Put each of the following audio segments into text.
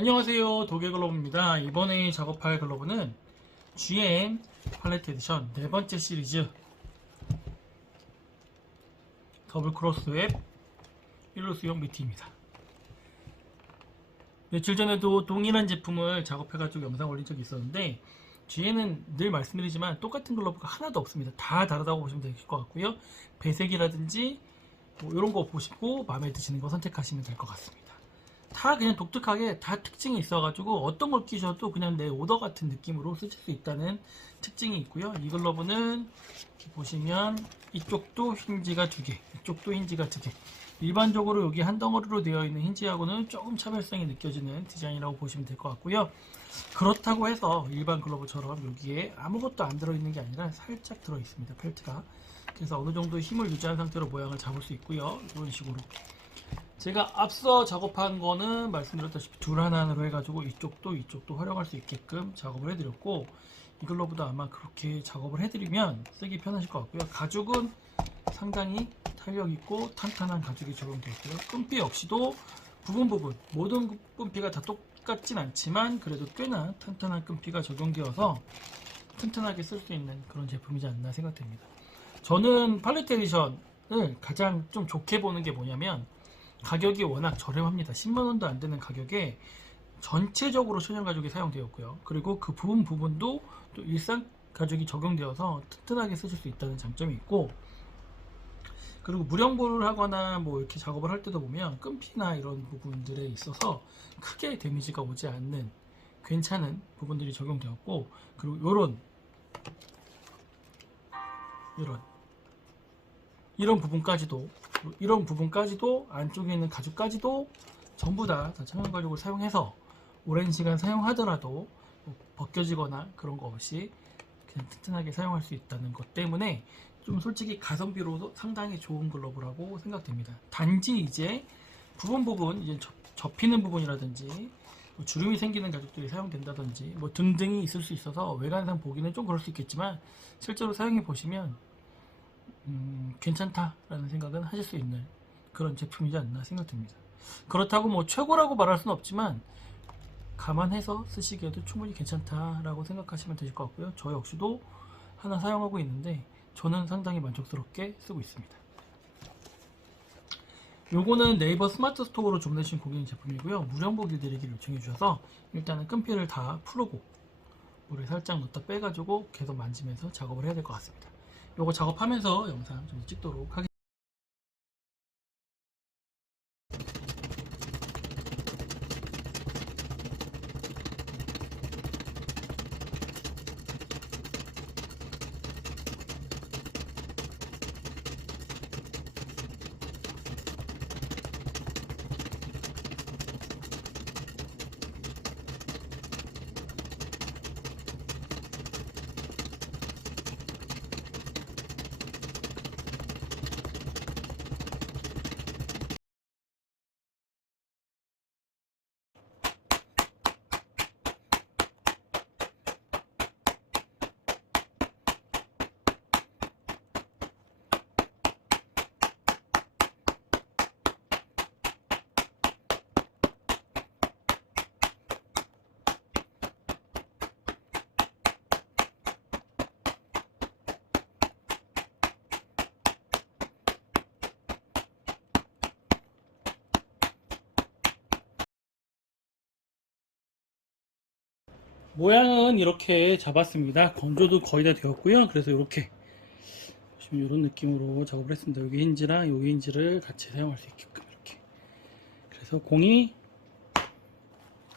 안녕하세요. 도개글로브입니다. 이번에 작업할 글로브는 GM 팔레트 에디션 네 번째 시리즈 더블 크로스웹 일루스용 미티입니다. 며칠 전에도 동일한 제품을 작업해가지고 영상 올린 적이 있었는데 GM은 늘 말씀드리지만 똑같은 글러브가 하나도 없습니다. 다 다르다고 보시면 될 것 같고요. 배색이라든지 뭐 이런 거 보시고 마음에 드시는 거 선택하시면 될 것 같습니다 다 그냥 독특하게 다 특징이 있어가지고 어떤 걸 끼셔도 그냥 내 오더 같은 느낌으로 쓰실 수 있다는 특징이 있고요. 이 글러브는 보시면 이쪽도 힌지가 두 개, 이쪽도 힌지가 두 개. 일반적으로 여기 한 덩어리로 되어 있는 힌지하고는 조금 차별성이 느껴지는 디자인이라고 보시면 될 것 같고요. 그렇다고 해서 일반 글러브처럼 여기에 아무것도 안 들어있는 게 아니라 살짝 들어있습니다. 펠트가. 그래서 어느 정도 힘을 유지한 상태로 모양을 잡을 수 있고요. 이런 식으로. 제가 앞서 작업한 거는 말씀드렸다시피 둘 하나로 해가지고 이쪽도 이쪽도 활용할 수 있게끔 작업을 해드렸고 이 글러브도 아마 그렇게 작업을 해드리면 쓰기 편하실 것 같고요. 가죽은 상당히 탄력 있고 탄탄한 가죽이 적용되어 있고요. 끈피 역시도 부분 부분 모든 끈피가 다 똑같진 않지만 그래도 꽤나 탄탄한 끈피가 적용되어서 튼튼하게 쓸 수 있는 그런 제품이지 않나 생각됩니다. 저는 팔레트 에디션을 가장 좀 좋게 보는 게 뭐냐면 가격이 워낙 저렴합니다. 10만원도 안 되는 가격에 전체적으로 천연 가죽이 사용되었고요. 그리고 그 부분 부분도 또 일상 가죽이 적용되어서 튼튼하게 쓰실 수 있다는 장점이 있고 그리고 무령부를 하거나 뭐 이렇게 작업을 할 때도 보면 끈피나 이런 부분들에 있어서 크게 데미지가 오지 않는 괜찮은 부분들이 적용되었고 그리고 요런 이런 이런 부분까지도 이런 부분까지도 안쪽에 있는 가죽까지도 전부 다, 다 천연 가죽을 사용해서 오랜 시간 사용하더라도 뭐 벗겨지거나 그런 거 없이 그냥 튼튼하게 사용할 수 있다는 것 때문에 좀 솔직히 가성비로도 상당히 좋은 글러브라고 생각됩니다. 단지 이제 부분 부분 이제 접, 접히는 부분이라든지 뭐 주름이 생기는 가죽들이 사용된다든지 뭐 등등이 있을 수 있어서 외관상 보기는 좀 그럴 수 있겠지만 실제로 사용해 보시면 음, 괜찮다라는 생각은 하실 수 있는 그런 제품이지 않나 생각됩니다. 그렇다고 뭐 최고라고 말할 수는 없지만 감안해서 쓰시기에도 충분히 괜찮다라고 생각하시면 되실 것 같고요. 저 역시도 하나 사용하고 있는데 저는 상당히 만족스럽게 쓰고 있습니다. 요거는 네이버 스마트 스토어로 주문해주신 고객님 제품이고요. 무령 보기 드리기를 요청해 주셔서 일단은 끈피를 다 풀고 물에 살짝 넣다 빼가지고 계속 만지면서 작업을 해야 될 것 같습니다. 요거 작업하면서 영상 좀 찍도록 하겠습니다. 모양은 이렇게 잡았습니다. 건조도 거의 다 되었고요. 그래서 이렇게 보시면 이런 느낌으로 작업을 했습니다. 여기 힌지랑 여기 힌지를 같이 사용할 수 있게끔 이렇게. 그래서 공이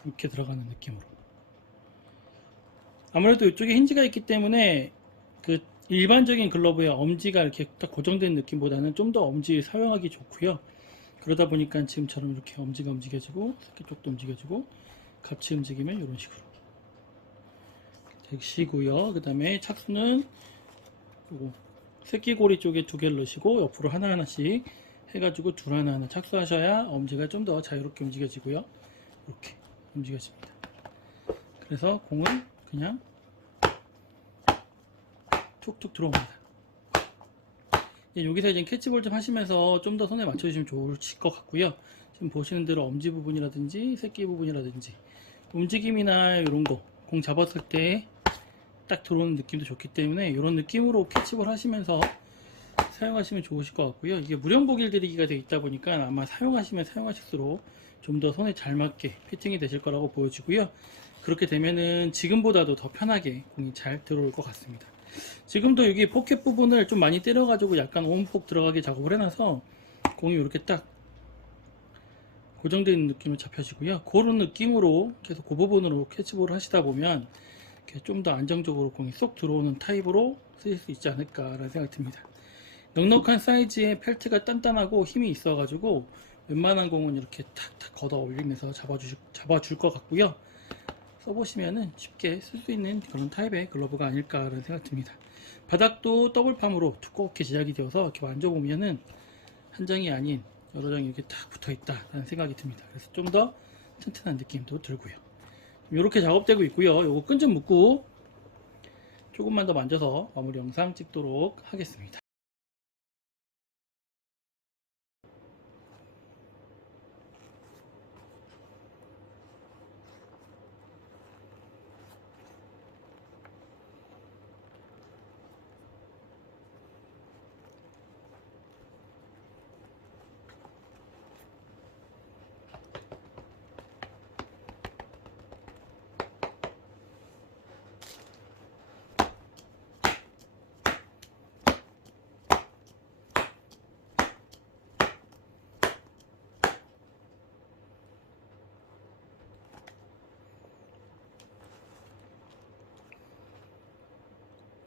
이렇게 들어가는 느낌으로. 아무래도 이쪽에 힌지가 있기 때문에 그 일반적인 글러브의 엄지가 이렇게 딱 고정된 느낌보다는 좀 더 엄지 사용하기 좋고요. 그러다 보니까 지금처럼 이렇게 엄지가 움직여지고 새끼 쪽도 움직여지고 같이 움직이면 이런 식으로. 되시고요. 그 다음에 착수는 요거 새끼고리 쪽에 두 개를 넣으시고 옆으로 하나하나씩 해가지고 둘 하나하나 착수하셔야 엄지가 좀 더 자유롭게 움직여지고요. 이렇게 움직여집니다. 그래서 공은 그냥 툭툭 들어옵니다. 여기서 이제 캐치볼 좀 하시면서 좀 더 손에 맞춰주시면 좋으실 것 같고요. 지금 보시는 대로 엄지 부분이라든지 새끼 부분이라든지 움직임이나 이런 거 공 잡았을 때 딱 들어오는 느낌도 좋기 때문에 이런 느낌으로 캐치볼 하시면서 사용하시면 좋으실 것 같고요. 이게 무령 보길 들이기가 되어 있다 보니까 아마 사용하시면 사용하실수록 좀 더 손에 잘 맞게 피팅이 되실 거라고 보여지고요. 그렇게 되면은 지금보다도 더 편하게 공이 잘 들어올 것 같습니다. 지금도 여기 포켓 부분을 좀 많이 때려 가지고 약간 온폭 들어가게 작업을 해놔서 공이 이렇게 딱 고정되어 있는 느낌을 잡혀지고요. 그런 느낌으로 계속 그 부분으로 캐치볼을 하시다 보면 좀 더 안정적으로 공이 쏙 들어오는 타입으로 쓰실 수 있지 않을까라는 생각이 듭니다. 넉넉한 사이즈의 펠트가 단단하고 힘이 있어가지고 웬만한 공은 이렇게 탁탁 걷어 올리면서 잡아주, 잡아줄 것 같고요. 써보시면은 쉽게 쓸 수 있는 그런 타입의 글러브가 아닐까라는 생각이 듭니다. 바닥도 더블팜으로 두껍게 제작이 되어서 이렇게 만져보면은 한 장이 아닌 여러 장이 이렇게 딱 붙어 있다라는 생각이 듭니다. 그래서 좀 더 튼튼한 느낌도 들고요. 이렇게 작업되고 있고요. 요거 끈 좀 묶고 조금만 더 만져서 마무리 영상 찍도록 하겠습니다.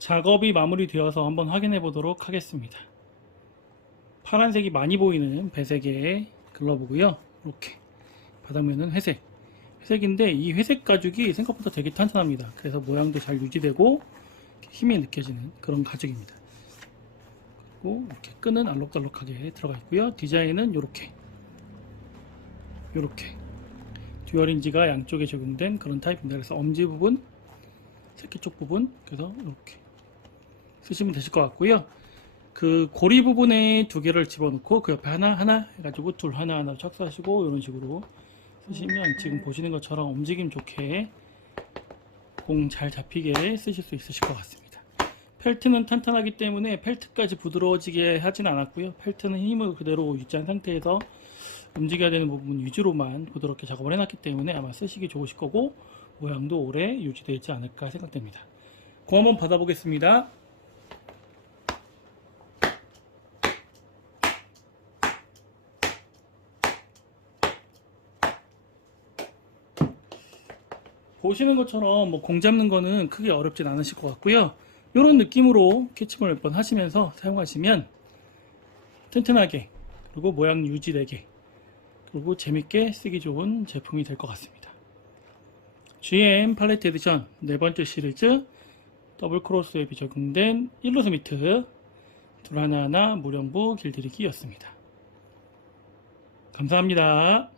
작업이 마무리되어서 한번 확인해 보도록 하겠습니다. 파란색이 많이 보이는 배색의 글러브고요. 이렇게 바닥면은 회색. 회색인데 이 회색 가죽이 생각보다 되게 탄탄합니다. 그래서 모양도 잘 유지되고 힘이 느껴지는 그런 가죽입니다. 그리고 이렇게 끈은 알록달록하게 들어가 있고요. 디자인은 이렇게 이렇게 듀얼인지가 양쪽에 적용된 그런 타입입니다. 그래서 엄지 부분, 새끼 쪽 부분, 그래서 이렇게 쓰시면 되실 것 같고요. 그 고리 부분에 두 개를 집어넣고 그 옆에 하나 하나 해가지고 둘 하나 하나 착수하시고 이런 식으로 쓰시면 지금 보시는 것처럼 움직임 좋게 공 잘 잡히게 쓰실 수 있으실 것 같습니다. 펠트는 탄탄하기 때문에 펠트까지 부드러워지게 하진 않았고요. 펠트는 힘을 그대로 유지한 상태에서 움직여야 되는 부분 위주로만 부드럽게 작업을 해놨기 때문에 아마 쓰시기 좋으실 거고 모양도 오래 유지되지 않을까 생각됩니다. 공 한번 받아보겠습니다. 보시는 것처럼 뭐 공 잡는 거는 크게 어렵진 않으실 것 같고요. 이런 느낌으로 캐치볼 몇 번 하시면서 사용하시면 튼튼하게 그리고 모양 유지되게 그리고 재밌게 쓰기 좋은 제품이 될 것 같습니다. GM 팔레트 에디션 네 번째 시리즈 더블 크로스 웹이 적용된 1루스 미트 둘 하나하나 무령부 길들이기였습니다. 감사합니다.